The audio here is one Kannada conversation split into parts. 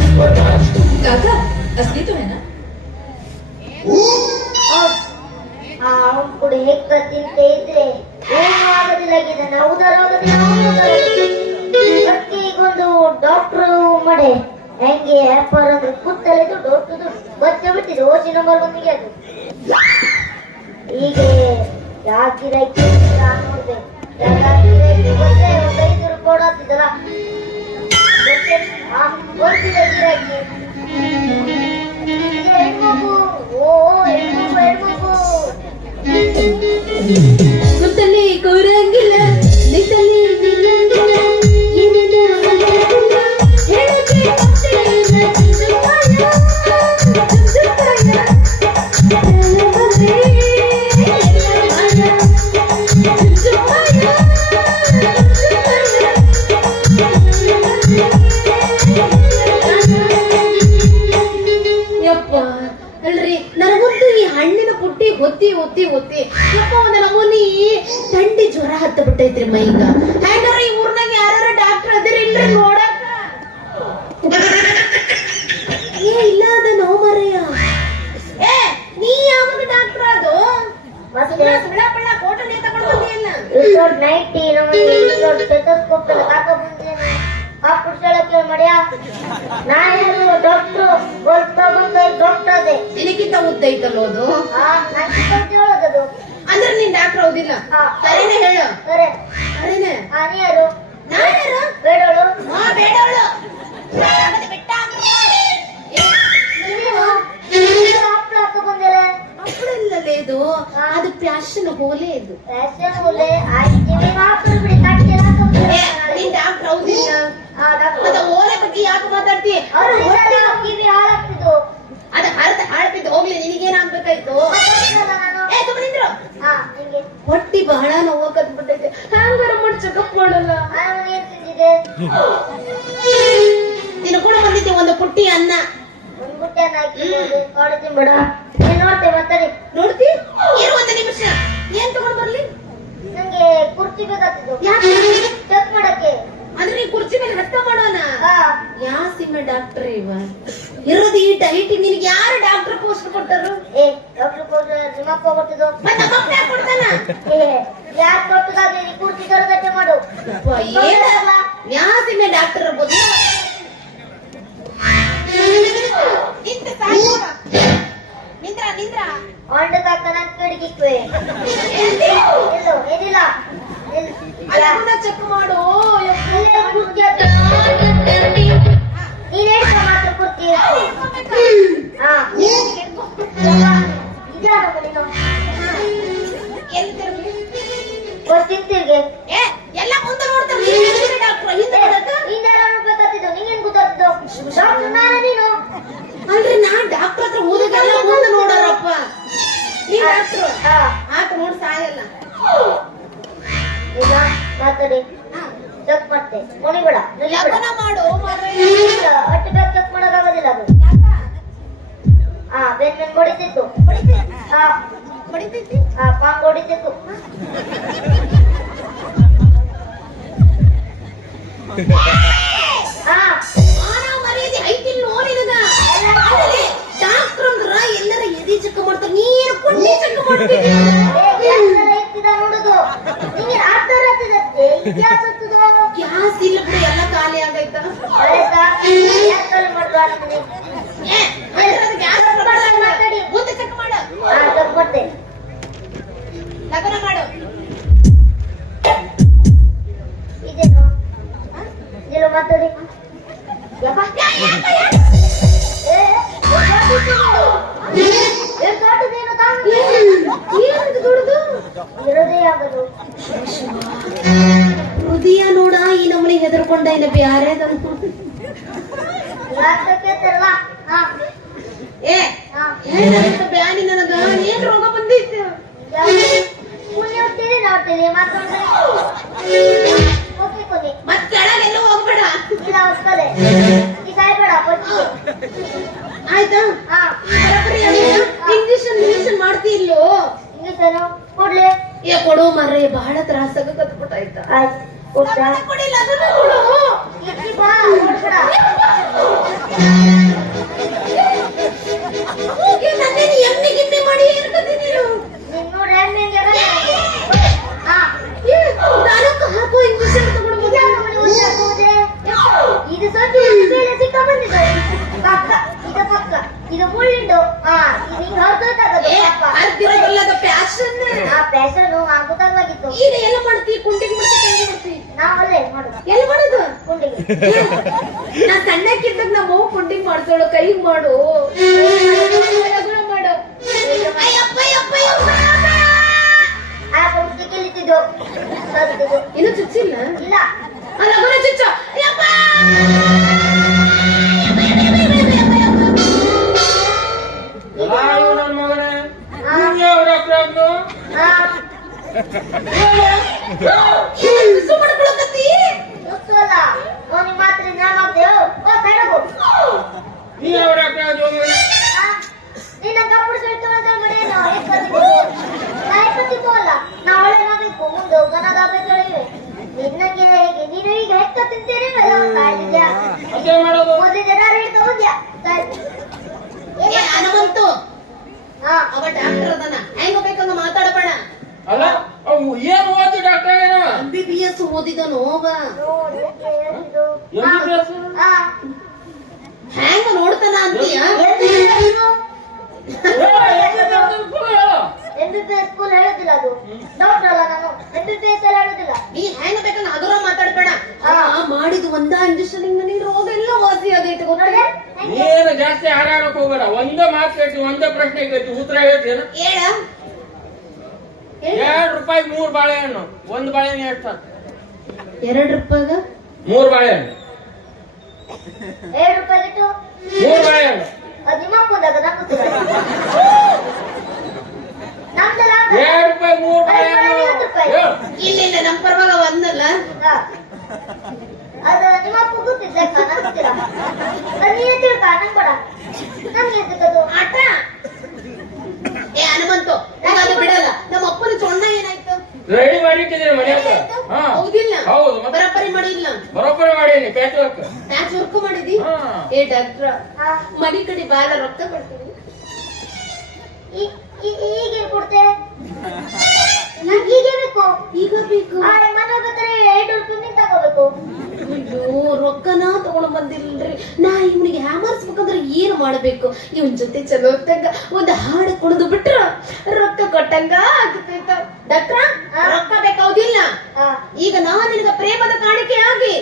काका असली तो है ना ಆ ಅವ್ನ್ ಕೂಡ ಹೆಕ್ಕ ತಿಂತೆ ಇದ್ರೆ ಏನು ಆಗೋದಿಲ್ಲಾಗಿದ್ದಾನೆ ಉದರ ಆಗೋದಿಲ್ಲ ಅವ್ನು ಉದರ ಆಗೋದಿಲ್ಲ. ಅದಕ್ಕೆ ಈಗೊಂದು ಡಾಕ್ಟರ್ ಮಡೆ ಹೆಂಗೆ ವ್ಯಾಪಾರ ಅಂದ್ರೆ ಕೂತಲ್ಲೇ ದುಡ್ಡು ಹೊತ್ತದು ಬಚ್ಚ ಬಿಟ್ಟಿದೆ ಓಸಿ ನಂಬರ್ ಬಂದಿಗೆ ಅದು ಹೀಗೆ ಯಾಕೆ ಗಿರಾಕಿ ನೋಡ್ಬೇಕು ಯಾಕೆ ಗಿರಾಕಿ ಓ ಹೆಣ್ಮಗು. ಬಿಟ್ಟೈತ್ರಿ ಮೈಗ ಹೆಂಗಾರ ಈ ಊರ್ನಾಗ ಯಾರು ಡಾಕ್ಟರ್ ಅದಿರಿ ಇಲ್ರಿ ನೋಡಕ ಏ ಇಲ್ಲ ಅದ ನೋ ಮರೆಯ. ಏ ನೀ ಯಾವಾಗ ಡಾಕ್ಟರ್ ಅದು? ಡಾಕ್ಟರ್ ಡಾಕ್ಟರ್ ಅದೇ. ನಿನಗಿಂತ ಉದ್ದ ಅಂದ್ರೆ ನೀನ್ ಡಾಕ್ಟರ್ ಹೌದಿಲ್ಲ? ಹಾ. ಸರಿನೇ ಹೇಳು. ಸರಿ ಸರಿನೇ ಆ ನೀ ಯಾರು? ನಾನ್ಯಾರು? ಬೇಡವಳು. ಹಾ ಬೇಡವಳು. ಬಿಟ್ಟ. ಇದು. ಅದು ಪ್ಯಾಶನ್ ಹೋಲೇ ಇದು. ಫ್ಯಾಷನ್ ಒಳ್ಳೆ ಆಯ್ತು. ಮಾತ್ರ ಬಿಡಿ ಕಟ್ಟಿ ಹಾಕ ಏ, ನೀನ್ ಡಾಕ್ಟರ್ ಹೌದಿಲ್ಲ ಆ ಡಾಕ್ಟರ್ ಮತ್ತೆ ಓಲೆ ಬಗ್ಗೆ ಯಾಕೆ ಮಾತಾಡ್ತಿ ಅವ್ರು ಹೊಟ್ಟೆ ಕಿವಿ ಹಾಳಾಗ್ತಿದ್ದು ಅದ ಹಳದ ಹಾಳ್ಬಿದ್ದು ಹೋಗ್ಲಿ ನಿನಗೇನಾಗ್ಬೇಕಾಯ್ತು ನಾನು ಏ ಸುಮ್ಮನಿದ್ರು ಹಾ ನಿಂಗೆ ಹೊಟ್ಟಿ ಬಹಳ ನೋವಕತ್ ಬಿಟ್ಟೈತೆ ಹ್ಯಾಂಗಾರ ಮಾಡಿ ಚೆಕಪ್ ಮಾಡಲ್ಲ ನಾನು ಏನ್ ತಿಂದಿದೆ ನಿನ್ನ ಕೂಡ ಬಂದಿದ್ದೆ ಒಂದು ಪುಟ್ಟಿ ಅನ್ನ. ನೋಡ್ತಿ? ಇರು ಒಂದು ನಿಮಿಷ. ಏನ್ ತಗೊಂಡ್ ಬರ್ಲಿ? ನಂಗೆ ಕುರ್ಚಿ ಬೇಕಾಗ್ತಿದ್ದು ಯಾಕೆ? ಚೆಕ್ ಮಾಡಕ್ಕೆ. ಅಂದ್ರೆ ಈ ಕುರ್ಚಿ ಮೇಲೆ ಹತ್ತ ಮಾಡೋಣ ಯಾ ಸಿಮೆ ಡಾಕ್ಟರ್ ಇವ? ಇರೋದು ಈ ಡೈಟ್ ನಿನಗೆ ಯಾರು ಡಾಕ್ಟರ್ ಪೋಸ್ಟ್ ಕೊಟ್ಟರು? ಏ ಡಾಕ್ಟರ್ ಕೋಚ್ ನಿಮ್ಮಪ್ಪ ಕೊಟ್ಟಿದ್ದು. ಮತ್ತೆ ಕೊಡ್ತಾನ? ಏ ಯಾಕೆ ಕೊಟ್ಟದಾದ್ರೆ ಈ ಕುರ್ಚಿ ತರದಟ್ಟೆ ಮಾಡು. ಯಾ ಸಿಮೆ ಡಾಕ್ಟರ್ ಸಾಕು. ನಿಂದ್ರ ನಿಂದ್ರ ಹೊಂಡ ಕಾಕ ನನ್ ಕಡಿಗಿಕ್ವೆ ಅಲ್ರಿ ನಾ ಡಾಕ್ಟರ್ ಹತ್ರ ಹೋದಾಗೆಲ್ಲ ಮುಂದೆ ನೋಡಾರಪ್ಪ. ನೀ ಡಾಕ್ಟರ್? ಆತ ನೋಡ್ ಸಾಯಲ್ಲ. ಈಗ ಮಾತಾಡಿ. ಚೆಕ್ ಮಾಡ್ತೆ. ಮುನಿಬೇಡ ಲಗ್ನ ಮಾಡು. ಅಟ್ಟು ಬೇಗ ಚೆಕ್ ಮಾಡೋದಾಗೋದಿಲ್ಲ ಅದು. ಹಾ ಬೆನ್ ಬೆನ್ ಹೊಡಿತಿತ್ತು ಹಾ. ಹೊಡಿತೈತಿ? ಹಾ ಪಾಂಗ್ ಹೊಡಿತಿತ್ತು. ಹಾ. ಗ್ಯಾಸ್ ಇಲ್ಲ ಬಿಡು ಎಲ್ಲ ಖಾಲಿ ಆಗೈತ ಮನೆ ನಮ್ಮನೆ ಹೆದರ್ಕೊಂಡ ಇನ್ನ ಬ್ಯಾರೆದನು ಯಾಕೆ ಕೇಳ್ತಾರಲ್ಲ ಹಾ ಏ ಬ್ಯಾನಿ ನನಗ? ಏನ್ ರೋಗ ಬಂದೈತೆ? ಮತ್ ಕೆಳಗೆಲ್ಲ ಹೋಗ್ಬೇಡ. ಇಲ್ಲ ಆಯ್ತಾ ಹಾ ಇಂಜೆಕ್ಷನ್ ಇಂಜೆಕ್ಷನ್ ಮಾಡ್ತಿ ಇಲ್ಲೋ? ಕೊಡ್ಲಿ ಏ ಕೊಡು ಮರ್ರೆ ಬಹಳ ತ್ರಾಸಾಗ ಕತ್ಬಿಟ್ಟಾಯ್ತ ಆಯ್ತು ಕೊಡಿಲ್ಲ ಅದನ್ನ ಕೊಡು ಇಲ್ಲಿ ಬಾ ಕೊಡ್ಬೇಡ ಏ, ಇದು ಹಿಂಗ್ ಆ ಪ್ಯಾಶನ್ ಆ ಗೊತ್ತಾಗ್ಲಾಗಿತ್ತು ಈಗ ಎಲ್ಲ ಮಾಡ್ತಿ? ಕುಂಟಿಗೆ ಮಾಡ್ತಿ ಕೈಗೆ ಮಾಡ್ತಿ? ನಾವಲ್ಲೇ ಮಾಡುದು? ಎಲ್ಲಿ ಮಾಡೋದು? ನಾ ಸಣ್ಣಕ್ಕಿದ್ದಾಗ ನಮ್ಮ ಕುಂಟಿಗೆ ಮಾಡ್ತಾಳು ಕೈಗೆ ಮಾಡು. ಹಾ ಅವ ಡಾಕ್ಟರ್ ಅದನ ಹೆಂಗ ಬೇಕಂಗ ಮಾತಾಡಬೇಡ ಅಲ್ಲ ಅವು ಏನ್ ಓದಿ ಡಾಕ್ಟರ್ ಏನೋ ಎಂ ಬಿ ಬಿ ಎಸ್ ಓದಿದನು ಹೋಗ ನೋಡಿ, ಎಷ್ಟು? MBBS? ಹಾ. ಹೆಂಗ ನೋಡ್ತಾನ ಅಂತೀಯ ಸ್ಕೂಲ್ ಹೇಳೋದಿಲ್ಲ ಅದು. ಡಾಕ್ಟರ್ ಅಲ್ಲ ನಾನು. MBBS ಎಲ್ಲ ಹೇಳೋದಿಲ್ಲ. ನೀ ಹೆಂಗ ಮಾತಾಡ್ಬೇಡ. ಮಾಡಿದ ಒಂದ ಇಂಜೆಕ್ಷನ್ ಇಂದ ರೋಗ ಎಲ್ಲ ವಾಸಿ ಆಗೈತೆ ಗೊತ್ತಾ ನೋಡಿದೆ? ನೀನು ಜಾಸ್ತಿ ಹಾರಾಡಕ್ ಹೋಗಬೇಡ. ಒಂದೇ ಮಾತು ಕೇಳ್ತಿ ಒಂದೇ ಪ್ರಶ್ನೆ ಕೇಳ್ತಿ ಉತ್ತರ ಹೇಳ್ತೀನ ಹೇಳ ಹೇಳ. ಎರಡ್ ರೂಪಾಯಿ ಮೂರ್ ಬಾಳೆಹಣ್ಣು. ಒಂದ್ ಬಾಳೆಹಣ್ಣು ಎಷ್ಟು? ಎರಡ್ ರೂಪಾಯಿಗ ಮೂರ್ ಬಾಳೆಹಣ್ಣು ಏಳು ರೂಪಾಯಿ ಮೂರು ಬಾಳೆಹಣ್ಣು ಅದು ನಿಮ್ಮ ಅಪ್ಪಂದಾಗ. ನಮ್ದೆಲ್ಲ ರೂಪಾಯಿ ಮೂರು ಬಾಳೆಹಣ್ಣು ಪರವಾಗ ಒಂದಲ್ಲ. ಅದು ನಿಮ್ಮ ಅಪ್ಪ ನೀನೇ ತಿಳ್ಕ ನಂಗೆ ನಮ್ಗೆ ಆಟ? ಏ ಹನುಮಂತು ಅದು ಬಿಡಲ್ಲ. ರೆಡಿ ಮಾಡಿಟ್ಟಿದ್ದೀನಿ ಮನೆ ಹತ್ರ? ಹಾ. ಹೌದಿಲ್ಲ. ಹೌದು ಮತ್ತೆ? ಬರಬ್ಬರಿ ಮಾಡಿಲ್ಲ. ಬರೋಬ್ಬರಿ ಮಾಡೀನಿ ಪ್ಯಾಚ್ ವರ್ಕ್ ಪ್ಯಾಚ್ ವರ್ಕ್ ಮಾಡಿದಿ? ಹಾ. ಏ ಡಾಕ್ಟ್ರ. ಮನಿ ಕಡೆ ಬಾಲ ರೊಕ್ಕ ಕೊಡ್ತೀನಿ. ಈ- ಈ- ಈಗೇನ್ ಕೊಡ್ತೆ? ನಂಗೆ ಹೀಗೆ ಬೇಕು. ಈಗ ಬೇಕು. ಆ ಮನೆ ಹೋಗ್ಬೇಕಾದ್ರೆ ಎರಡು ರೂಪಾಯಿ ತಗೋಬೇಕು. ಅಯ್ಯೋ ರೊಕ್ಕನ ತಗೊಂಡ್ ಬಂದಿಲ್ರಿ ನಾ ಇವನಿಗೆ ಹ್ಯಾಮರ್ಸ್ಬೇಕಂದ್ರೆ ಏನ್ ಮಾಡ್ಬೇಕು? ಇವನ್ ಜೊತೆ ಚಲೋ ಹೊತ್ತಂಗ ಒಂದ್ ಹಾಡು ಕುಡಿದು ಬಿಟ್ರ ರೊಕ್ಕ ಕೊಟ್ಟಂಗ ಆಗ್ತೈತ. ಡಾಕ್ಟ್ರ. ಈಗ ನಾನು ನಿನಗ ಪ್ರೇಮದ ಕಾಣಿಕೆ ಆಗಿ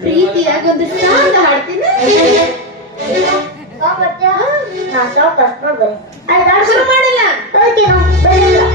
ಪ್ರೀತಿಯಾಗಿ ಒಂದು ಸಾಂಗ್ ಹಾಡ್ತೀನಿ. ಮಾಡಲ್ಲ.